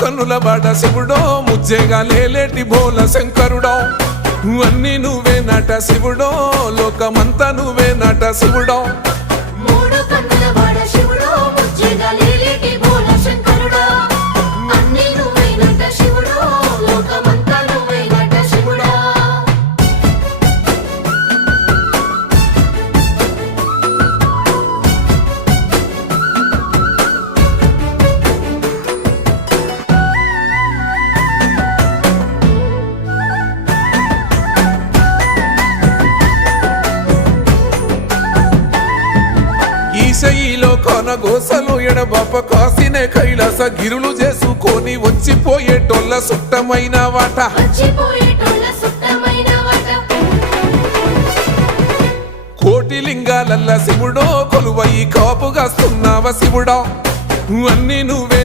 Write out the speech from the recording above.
కన్నుల బాట శివుడో ముజ్జేగా లేలేటి బోల శంకరుడో అన్నీ నువ్వే నట శివుడో లోకమంతా నువ్వే నట శివుడో మూడు కన్నుల వాడ శివుడో ముజ్జేగా లేలేటి బోల శంకరుడో అన్నీ నువ్వే నట శివుడో లోకమంతా నువ్వే నట శివుడో ఈశయిలో కొనగోసలు ఎడబాప కాసినే కైలాస గిరులు చేసుకొని వచ్చిపోయేటోళ్ళ సుట్టమైన వాట వచ్చిపోయేటోళ్ళ సుట్టమైన వాట కోటి లింగాలల్ల శివుడో కొలువయి కాపుగాస్తున్నావ శివుడా అన్నీ నువ్వే